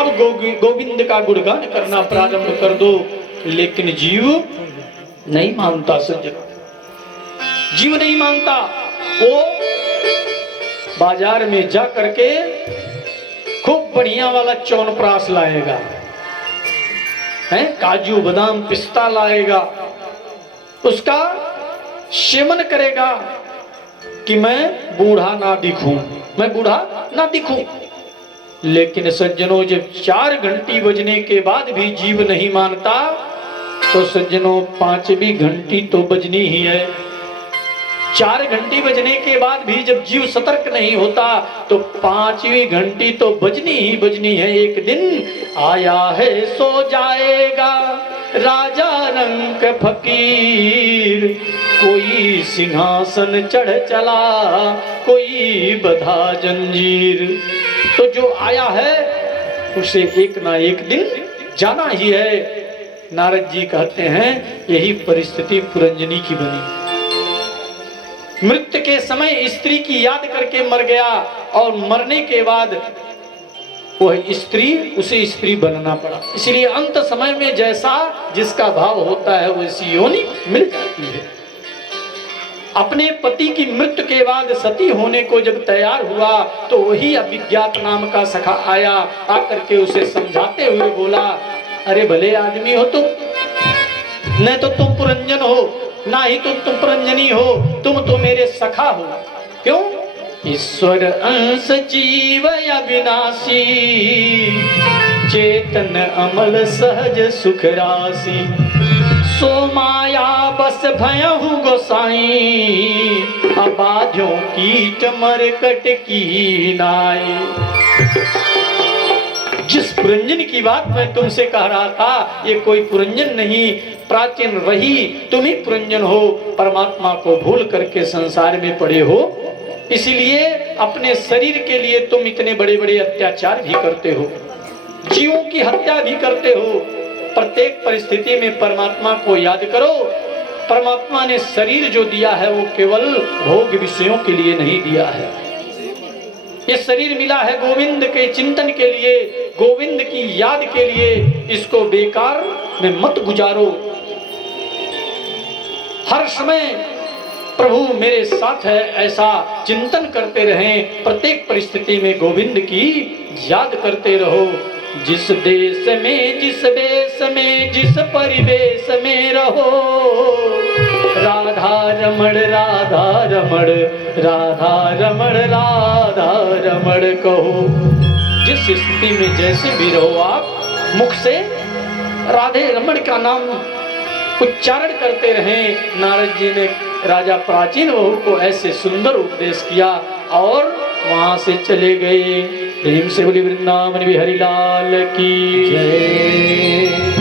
अब गोविंद का गुणगान करना प्रारंभ कर दो। लेकिन जीव नहीं मानता सज्जन, जीव नहीं मानता। वो बाजार में जा करके खूब बढ़िया वाला च्यवनप्राश लाएगा, हैं, काजू बादाम पिस्ता लाएगा, उसका सेवन करेगा कि मैं बूढ़ा ना दिखूं, मैं बूढ़ा ना दिखूं। लेकिन सज्जनों, जब 4 घंटी बजने के बाद भी जीव नहीं मानता तो सज्जनों 5वीं घंटी तो बजनी ही है। 4 घंटी बजने के बाद भी जब जीव सतर्क नहीं होता तो 5वीं घंटी तो बजनी ही बजनी है। एक दिन आया है सो जाएगा राजा रंक फकीर, कोई सिंहासन चढ़ चला, कोई बधा जंजीर। तो जो आया है उसे एक ना एक दिन जाना ही है। नारद जी कहते हैं यही परिस्थिति पुरंजनी की बनी। मृत्यु के समय स्त्री की याद करके मर गया और मरने के बाद वह स्त्री, उसे स्त्री बनना पड़ा। इसलिए अंत समय में जैसा जिसका भाव होता है वैसी योनि मिल जाती है। अपने पति की मृत्यु के बाद सती होने को जब तैयार हुआ तो वही अभिज्ञात नाम का सखा आया, आकर के उसे समझाते हुए बोला, अरे भले आदमी हो तुम, न तो तुम पुरंजन हो ना ही तुम पुरंजनी हो, तुम तो मेरे सखा हो। क्यों? ईश्वर अंश जीव अविनाशी, चेतन अमल सहज सुख राशि, सो माया बस भयहु गोसाई, अबाध्यों कीट मरकट की नाई। जिस पुरंजन की बात मैं तुमसे कह रहा था, ये कोई पुरंजन नहीं, प्राचीन रही तुम ही पुरंजन हो। परमात्मा को भूल करके संसार में पड़े हो, इसलिए अपने शरीर के लिए तुम इतने बड़े बड़े अत्याचार भी करते हो, जीवों की हत्या भी करते हो। प्रत्येक परिस्थिति में परमात्मा को याद करो। परमात्मा ने शरीर जो दिया है वो केवल भोग विषयों के लिए नहीं दिया है। ये शरीर मिला है गोविंद के चिंतन के लिए, गोविंद की याद के लिए। इसको बेकार में मत गुजारो। हर समय प्रभु मेरे साथ है ऐसा चिंतन करते रहें। प्रत्येक परिस्थिति में गोविंद की याद करते रहो। जिस देश में, जिस वेश में, जिस परिवेश में रहो, राधा रमण राधा रमण, राधा रमण राधा रमण कहो। जिस स्थिति में जैसे भी रहो, आप मुख से राधे रमण का नाम उच्चारण करते रहें। नारद जी ने राजा प्राचीन बहू को ऐसे सुंदर उपदेश किया और वहां से चले गए। प्रेम से बोली वृंदावन बिहारी लाल की जय।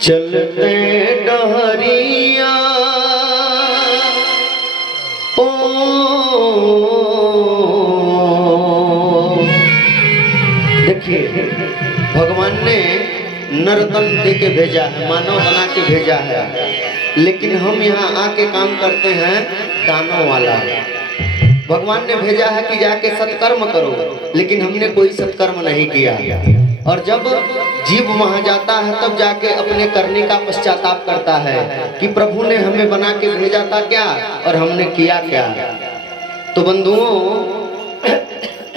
चलते डहरिया ओ देखिए, भगवान ने नरतन दे के भेजा है, मानव बना के भेजा है, लेकिन हम यहाँ आके काम करते हैं दानव वाला। भगवान ने भेजा है कि जाके सत्कर्म करो, लेकिन हमने कोई सत्कर्म नहीं किया। और जब जीव वहां जाता है तब जाके अपने करने का पश्चाताप करता है कि प्रभु ने हमें बना के भेजा था क्या और हमने किया क्या। तो बंधुओं,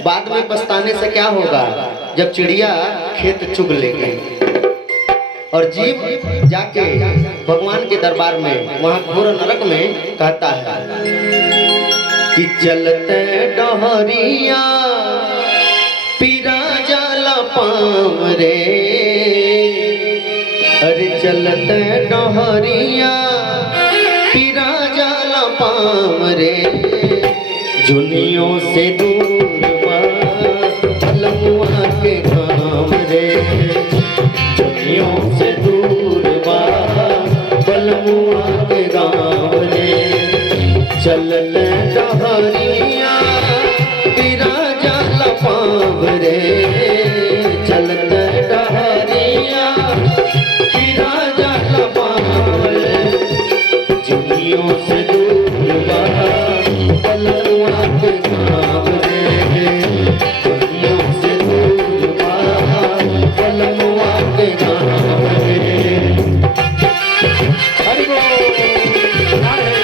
बाद में पछताने से क्या होगा, जब चिड़िया खेत चुग लेगी और जीव जाके भगवान के दरबार में, वहां घोर नरक में कहता है कि चलते डहरिया पीरा जाला पाम रे, अरे चलते डहरिया पीरा जाला पाम रे, जुनियों से दूर लमुआ के काम रे, जुनियों से दूर बलमुआ के गाँव रे, चलते डहरिया पीरा जाला पाम रे, चलते डहरिया पीरा जाला पाम रे, दुनियों से दूर वहाँ बलुआ के नाम रे, दुनियों से दूर वहाँ बलुआ के नाम रे। हरि बोल, हरे।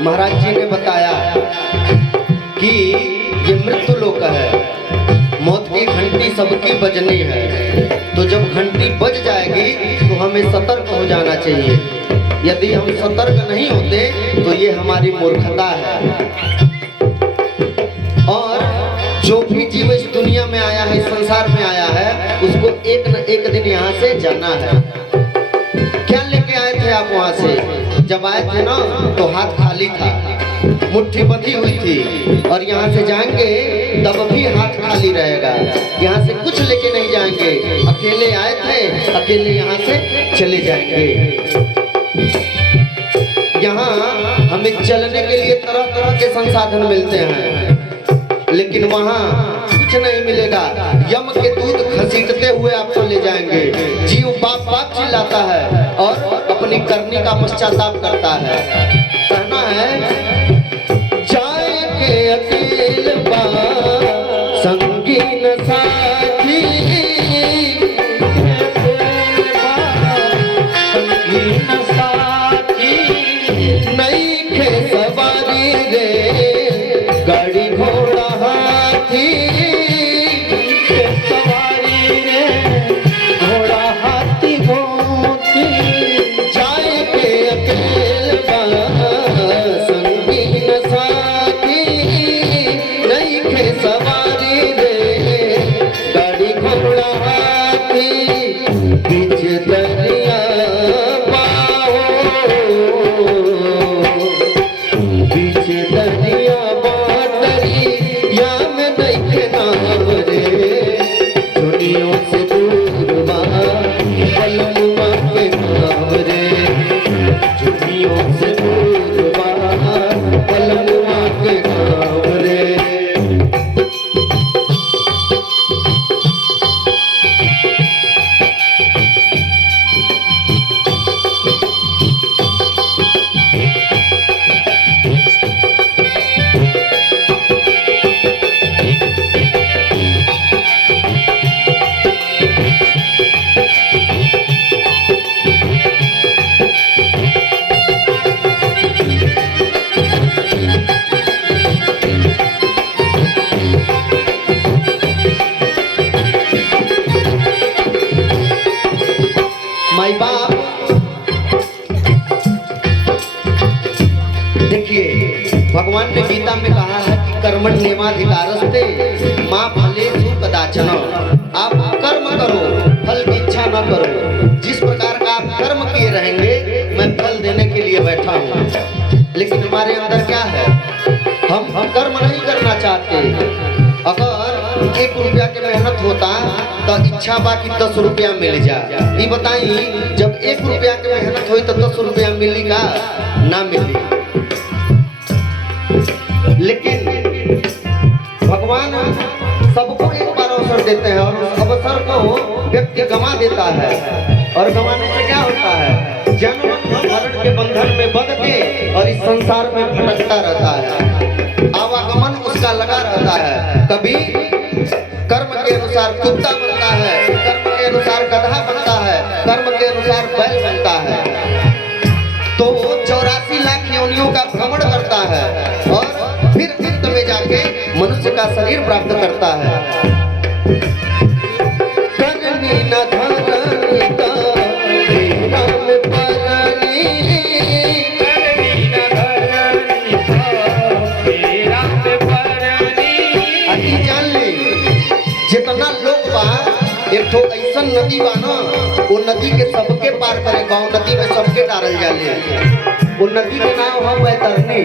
महाराज जी ने बताया कि ये मृत्यु लोक है, मौत की घंटी सबकी बजनी है। तो जब घंटी बज जाएगी तो हमें सतर्क हो जाना चाहिए। यदि हम सतर्क नहीं होते तो ये हमारी मूर्खता है। और जो भी जीव इस दुनिया में आया है, इस संसार में आया है, उसको एक न एक दिन यहाँ से जाना है। क्या लेके आए थे आप वहाँ से? जब आए थे ना तो हाथ खाली था, मुट्ठी बंधी हुई थी, और यहाँ से जाएंगे तब भी हाथ खाली रहेगा। यहाँ से कुछ लेके नहीं जाएंगे, अकेले आए थे, अकेले यहाँ से चले जाएंगे। यहाँ हमें चलने के लिए तरह तरह के संसाधन मिलते हैं, लेकिन वहाँ कुछ नहीं मिलेगा। यम के दूध घसीटते हुए आपको ले जाएंगे। जीव बाप बाप चिल्लाता है और अपनी करनी का पश्चाताप करता है। कहना है जाएंगे अकेले संगी न साथी, संगी न साथी, नई के सवारी रे, गाड़ी घोड़ा हाथी, सवारी रे, घोड़ा हाथी घोटी, जाए के अकेले संगी न साथी, नई के सवारी रे, गाड़ी घोड़ा हाथी, बीच दरिया पाओ, बीच दरिया बाटरिया में नहीं के नाम रे, दुनियों से दूर वहाँ बलुआ के नाम रे, दुनियों से दूर वहाँ बलुआ के नाम रे। माई बाप देखिए, भगवान ने गीता में कहा है कि कर्मण्येवाधिकारस्ते मां फलेषु कदाचन। आप कर्म करो, फल की इच्छा न करो। जिस प्रकार का आप कर्म किए रहेंगे, मैं फल देने के लिए बैठा हूँ। लेकिन हमारे अंदर क्या है? हम कर्म नहीं करना चाहते। अगर 1 रुपया के मेहनत होता तो इच्छा बाकी 10 रुपया मिल जाए। ये बताई, जब 1 रुपया के मेहनत हुई तो 10 रुपया मिली का ना मिली। लेकिन भगवान सबको एक बार अवसर देते हैं, और उस अवसर को व्यक्ति गंवा देता है। और गंवाने से क्या होता है? जन्म मरण के बंधन में बंध के और इस संसार में भटकता रहता है। आवागमन उसका लगा रहता है। कभी कर्म के अनुसार कुत्ता बनता है, कर्म के अनुसार गधा बनता है, कर्म के अनुसार बैल बनता है। तो 84 लाख योनियों का भ्रमण करता है और फिर अंत में जाके मनुष्य का शरीर प्राप्त करता है। करनी न धरनी का वो नदी के सबके पार करे, गाँव नदी में सबके डारल जाले। वो नदी के नाम है बैतरनी।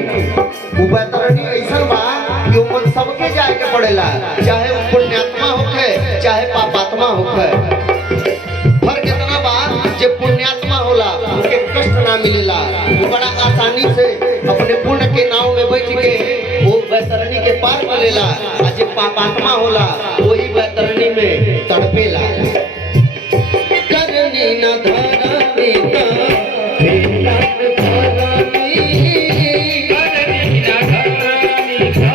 वो बैतरनी ऐसा बा कि वो सबके जाए के पड़ेला, चाहे वो पुण्यात्मा होखे चाहे पापात्मा होखे। फर्क इतना बा जे पुण्यात्मा होला उनके कष्ट ना मिलेला, वो बड़ा आसानी से अपने पुण्य के नाव में बैठ के वो बैतरनी के पार करेला। और जे पापात्मा होला वही बैतरनी में तड़पेला। करनी न धरनी का भेला धरनी, करनी न धरनी का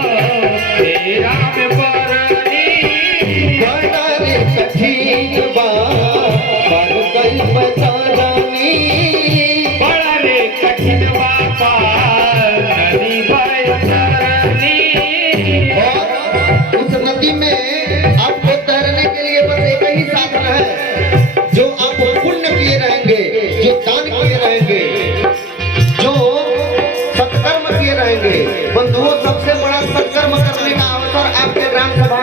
तेरा में परनी, बड़ा रे कठिन बा पार कई बैतरनी, बड़ा रे कठिन बापा नदी बैतरनी। और उस नदी में आपको तैरने के लिए बस एक ही साधन है,